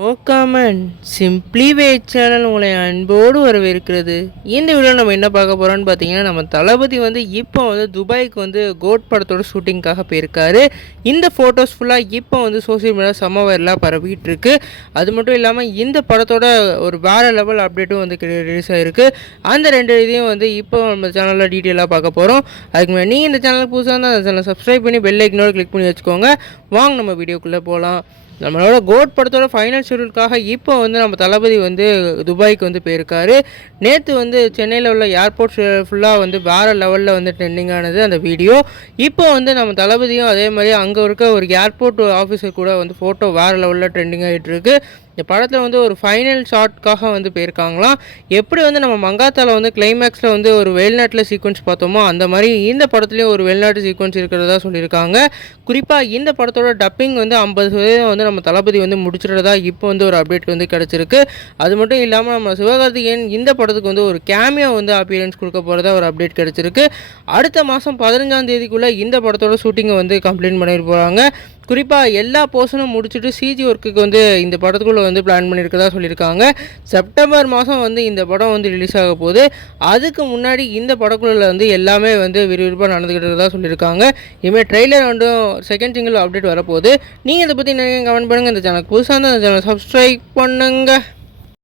No comment simply வே channel உங்களை அன்போடு வரவேற்கிறது. இந்த வீடியோ நம்ம என்ன பார்க்க போகிறோம்னு பார்த்தீங்கன்னா, நம்ம தளபதி இப்போ துபாய்க்கு கோட் படத்தோட ஷூட்டிங்காக போயிருக்காரு. இந்த ஃபோட்டோஸ் ஃபுல்லாக இப்போ சோசியல் மீடியா செம்ம வைரலாக பரவிட்டு இருக்கு. அது மட்டும் இல்லாமல் இந்த படத்தோட ஒரு வேறு லெவல் அப்டேட்டும் ரிலீஸ் ஆகிருக்கு. அந்த ரெண்டு இதையும் இப்போ நம்ம சேனலில் டீட்டெயிலாக பார்க்க போகிறோம். அதுக்கு முன்னாடி நீங்கள் இந்த சேனலுக்கு புதுசாக இருந்தால் அந்த சேனலை சப்ஸ்கிரைப் பண்ணி பெல் ஐக்கனோட கிளிக் பண்ணி வச்சுக்கோங்க. வாங்க நம்ம வீடியோக்குள்ளே போகலாம். நம்மளோட கோட் படத்தோட ஃபைனல் ஷெடியூலுக்காக இப்போ நம்ம தளபதி துபாய்க்கு போயிருக்காரு. நேற்று சென்னையில் உள்ள ஏர்போர்ட் ஃபுல்லாக வேறு லெவலில் ட்ரெண்டிங் ஆனது அந்த வீடியோ. இப்போ நம்ம தளபதியும் அதே மாதிரி அங்கே இருக்க ஒரு ஏர்போர்ட் ஆஃபீஸர் கூட ஃபோட்டோ வேறு லெவலில் ட்ரெண்டிங் ஆகிட்டு இருக்கு. இந்த படத்தில் ஒரு ஃபைனல் ஷாட்காக போயிருக்காங்களாம். எப்படி நம்ம மங்காத்தாவில் கிளைமேக்ஸில் ஒரு வெளிநாட்டில் சீக்வன்ஸ் பார்த்தோமோ அந்த மாதிரி இந்த படத்துலேயும் ஒரு வெளிநாட்டு சீக்வன்ஸ் இருக்கிறதா சொல்லியிருக்காங்க. குறிப்பாக இந்த படத்தோட டப்பிங் 50% நம்ம தளபதி முடிச்சிடுறதா இப்போ ஒரு அப்டேட் கிடச்சிருக்கு. அது மட்டும் இல்லாமல் நம்ம சிவகார்த்திகேயன் இந்த படத்துக்கு ஒரு கேமியோ அப்பியரன்ஸ் கொடுக்க போகிறதா ஒரு அப்டேட் கிடச்சிருக்கு. அடுத்த மாதம் 15ஆம் தேதிக்குள்ளே இந்த படத்தோட ஷூட்டிங்கை கம்ப்ளீட் பண்ணிட்டு போகிறாங்க. குறிப்பாக எல்லா போர்ஷனும் முடிச்சுட்டு சிஜி ஒர்க்குக்கு இந்த படத்துக்குள்ளே பிளான் பண்ணியிருக்கதா சொல்லியிருக்காங்க. செப்டம்பர் மாதம் இந்த படம் ரிலீஸ் ஆக போகுது. அதுக்கு முன்னாடி இந்த படக்குள்ள எல்லாமே விறுவிறுப்பாக நடந்துக்கிட்டு இருக்கதா சொல்லியிருக்காங்க. இனிமேல் ட்ரெய்லர் செகண்ட் சிங்கிள் அப்டேட் வரப்போகுது. நீங்கள் இதை பற்றி நிறைய கமெண்ட் பண்ணுங்கள். இந்த சேனல் புதுசாக இருந்தால் இந்த சேனல் சப்ஸ்கிரைப் பண்ணுங்கள்.